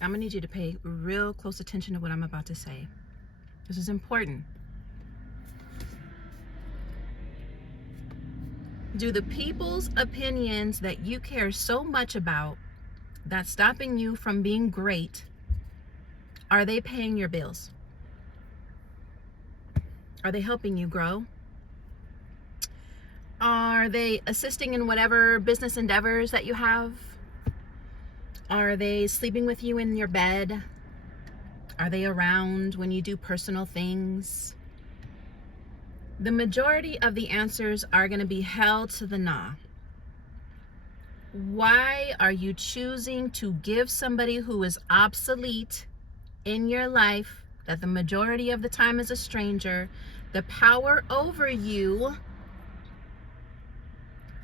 I'm gonna need you to pay real close attention to what I'm about to say. This is important. Do the people's opinions that you care so much about that's stopping you from being great, are they paying your bills? Are they helping you grow? Are they assisting in whatever business endeavors that you have? Are they sleeping with you in your bed? Are they around when you do personal things? The majority of the answers are going to be hell to the nah. Why are you choosing to give somebody who is obsolete in your life, that the majority of the time is a stranger, the power over you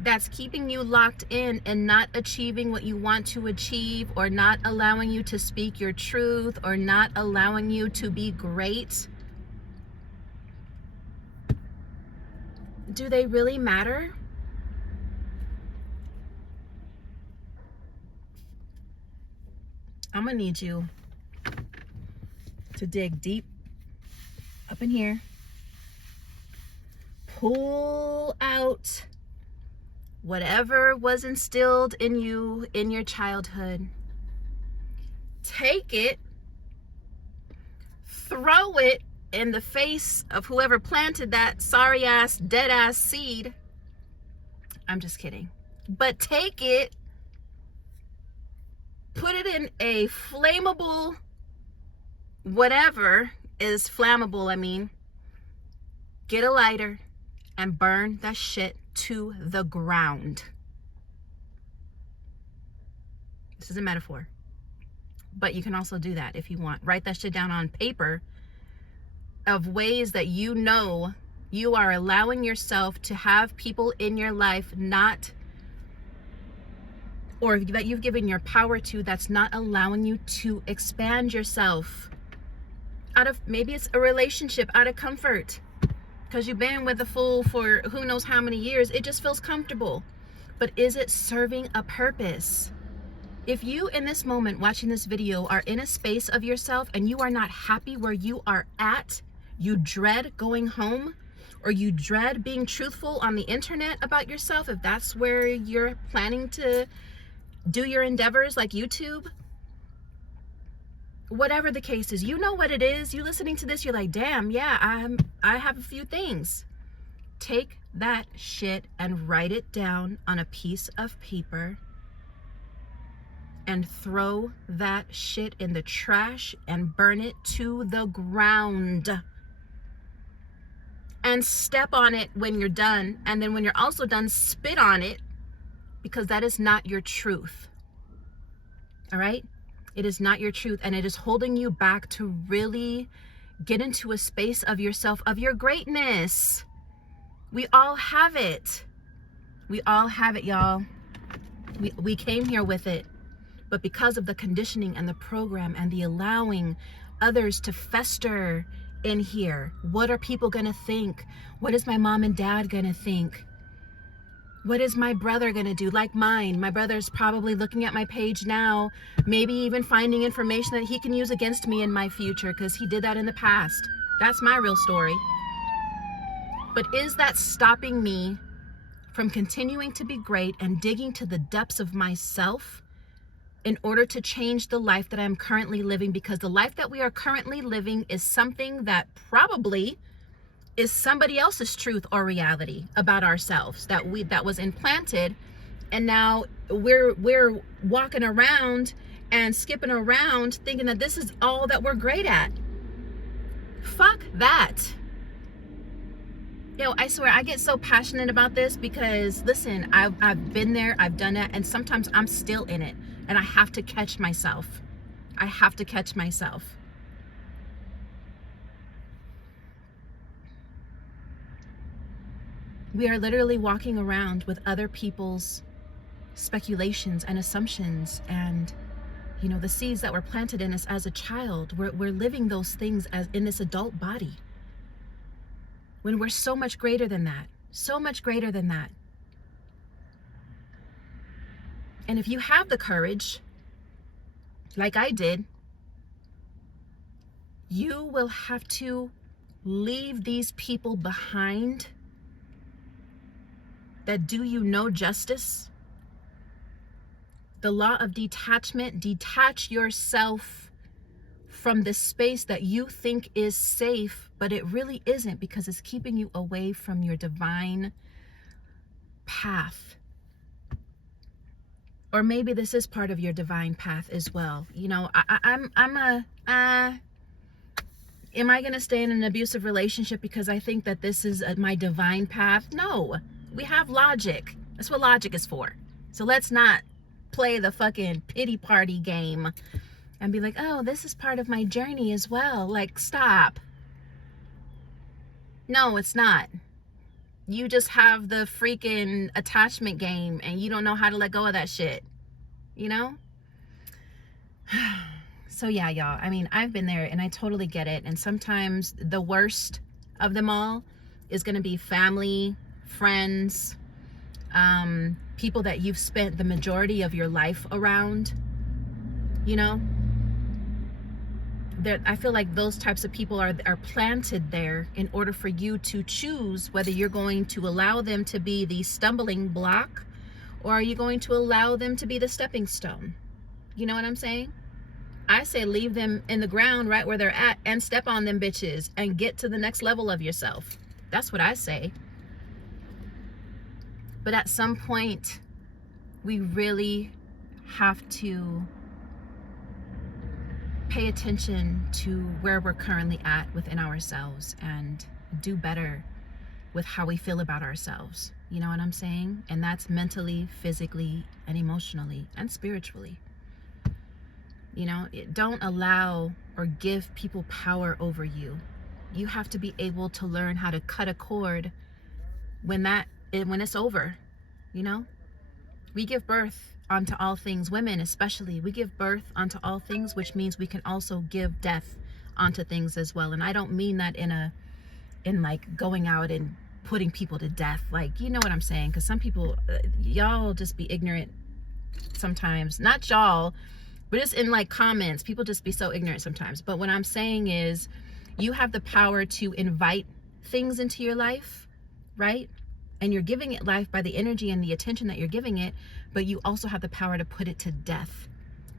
that's keeping you locked in and not achieving what you want to achieve, or not allowing you to speak your truth, or not allowing you to be great? Do they really matter? I'm gonna need you to dig deep up in here, pull out whatever was instilled in you in your childhood, take it, throw it in the face of whoever planted that sorry ass, dead ass seed. I'm just kidding. But take it, put it in a flammable, whatever is flammable, get a lighter and burn that shit to the ground. This is a metaphor, but you can also do that if you want. Write that shit down on paper of ways that you know you are allowing yourself to have people in your life not, or that you've given your power to, that's not allowing you to expand yourself out of, maybe it's a relationship out of comfort, because you've been with a fool for who knows how many years. It just feels comfortable. But is it serving a purpose? If you in this moment watching this video are in a space of yourself and you are not happy where you are at, you dread going home, or you dread being truthful on the internet about yourself, if that's where you're planning to do your endeavors like YouTube, whatever the case is, you know what it is. You listening to this, you're like, damn, yeah, I have a few things. Take that shit and write it down on a piece of paper and throw that shit in the trash and burn it to the ground. And step on it when you're done. And then when you're also done, spit on it, because that is not your truth. All right? It is not your truth, and it is holding you back to really get into a space of yourself, of your greatness. We all have it. We all have it, y'all. We came here with it. But because of the conditioning and the program and the allowing others to fester in here, what are people gonna think? What is my mom and dad gonna think? What is my brother gonna do? Like mine, my brother's probably looking at my page now, maybe even finding information that he can use against me in my future, because he did that in the past. That's my real story. But is that stopping me from continuing to be great and digging to the depths of myself in order to change the life that I'm currently living? Because the life that we are currently living is something that probably is somebody else's truth or reality about ourselves that was implanted, and now we're walking around and skipping around thinking that this is all that we're great at. Fuck that. Yo, I swear, I get so passionate about this because, listen, I've been there, I've done it, and sometimes I'm still in it, and I have to catch myself. I have to catch myself. We are literally walking around with other people's speculations and assumptions, and the seeds that were planted in us as a child. We're living those things as in this adult body, when we're so much greater than that, so much greater than that. And if you have the courage like I did, you will have to leave these people behind that do you no justice. The law of detachment, detach yourself from the space that you think is safe, but it really isn't, because it's keeping you away from your divine path. Or maybe this is part of your divine path as well. You know, am I going to stay in an abusive relationship because I think that this is my divine path? No, we have logic. That's what logic is for. So let's not play the fucking pity party game and be like, oh, this is part of my journey as well. Like, stop. No, it's not. You just have the freaking attachment game and you don't know how to let go of that shit, you know? So yeah, y'all, I mean, I've been there and I totally get it. And sometimes the worst of them all is going to be family, friends, people that you've spent the majority of your life around, you know? I feel like those types of people are planted there in order for you to choose whether you're going to allow them to be the stumbling block or are you going to allow them to be the stepping stone. You know what I'm saying? I say leave them in the ground right where they're at and step on them bitches and get to the next level of yourself. That's what I say. But at some point, we really have to pay attention to where we're currently at within ourselves and do better with how we feel about ourselves. You know what I'm saying? And that's mentally, physically, and emotionally, and spiritually. You know, don't allow or give people power over you. You have to be able to learn how to cut a cord when it's over. You know, we give birth onto all things. Women especially, we give birth onto all things, which means we can also give death onto things as well. And I don't mean that in like going out and putting people to death, like, you know what I'm saying? Because some people, y'all just be ignorant sometimes. Not y'all, but just in like comments, people just be so ignorant sometimes. But what I'm saying is, you have the power to invite things into your life, right? And you're giving it life by the energy and the attention that you're giving it, but you also have the power to put it to death.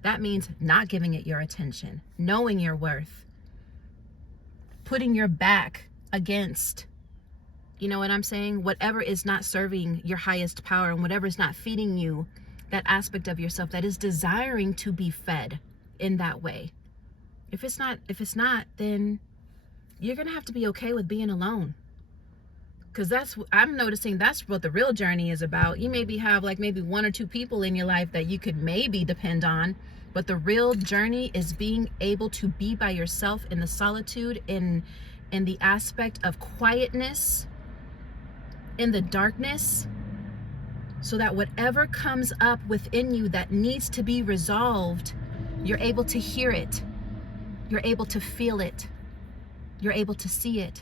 That means not giving it your attention, knowing your worth, putting your back against, you know what I'm saying? Whatever is not serving your highest power and whatever is not feeding you that aspect of yourself that is desiring to be fed in that way. If it's not, then you're going to have to be okay with being alone. Because I'm noticing that's what the real journey is about. You maybe have like maybe one or two people in your life that you could maybe depend on, but the real journey is being able to be by yourself in the solitude, in the aspect of quietness, in the darkness, so that whatever comes up within you that needs to be resolved, you're able to hear it, you're able to feel it, you're able to see it,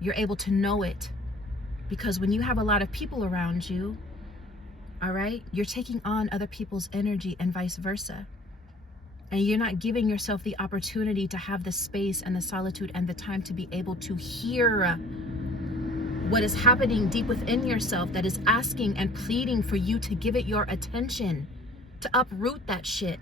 you're able to know it. Because when you have a lot of people around you, all right, you're taking on other people's energy and vice versa. And you're not giving yourself the opportunity to have the space and the solitude and the time to be able to hear what is happening deep within yourself that is asking and pleading for you to give it your attention, to uproot that shit.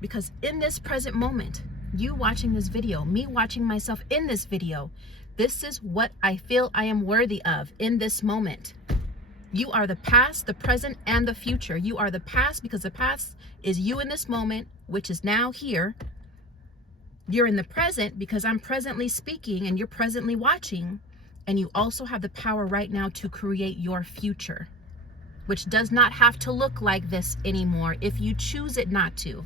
Because in this present moment, you watching this video, me watching myself in this video, this is what I feel I am worthy of in this moment. You are the past, the present, and the future. You are the past because the past is you in this moment, which is now here. You're in the present because I'm presently speaking and you're presently watching. And you also have the power right now to create your future, which does not have to look like this anymore if you choose it not to.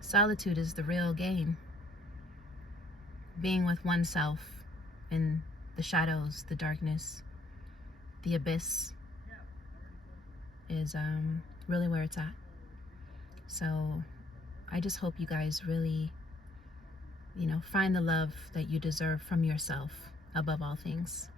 Solitude is the real game. Being with oneself in the shadows, the darkness, the abyss is really where it's at. So I just hope you guys really, find the love that you deserve from yourself above all things.